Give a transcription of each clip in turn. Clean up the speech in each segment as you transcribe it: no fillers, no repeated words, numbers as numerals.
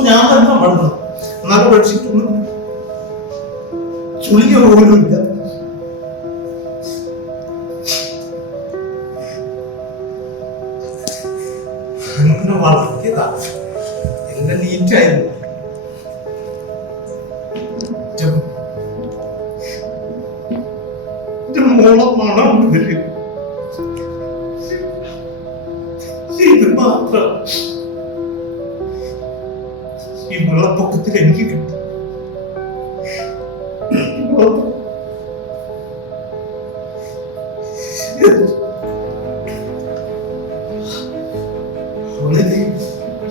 ദിവസവും ഞാൻ തന്നെ വളർന്നു. എന്നാൽ പഠിച്ചിട്ടൊന്നും ചുളിക പോലുമില്ല. അങ്ങനെ വളർത്തിയതാ. എല്ലാം നീറ്റായിരുന്നു. മോളെ മണം മുതല് ഇത് മാത്രം ഈ വെള്ളപ്പൊക്കത്തിൽ എനിക്ക് കിട്ടി.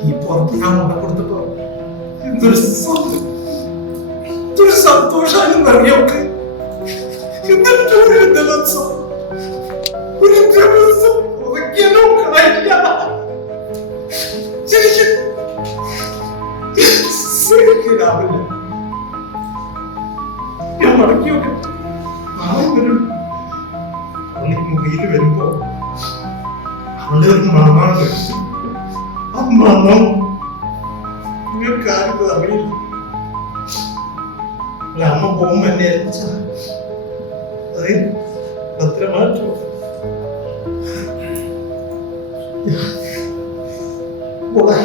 ഈ പുറത്ത് ഞാൻ കൊണ്ട കൊടുത്തപ്പോ എന്തൊരു സന്തോഷാനും അറിയൊക്കെ. ഒരു ദിവസം ഒതുക്കിയാലോ രാവിലെ ഞാൻ മടക്കി നോക്കട്ടെ. മുറിയിൽ വരുമ്പോ അവളുടെ ഒരു മണമാണ് കഴിച്ചു. ആ മണം നിങ്ങൾക്ക് ആർക്കും അറിയില്ല. അല്ല, അമ്മ പോകുമ്പോ എന്നെ ഏൽപ്പിച്ചതാ. അത് ഭദ്രമായിട്ടോ പോവാ.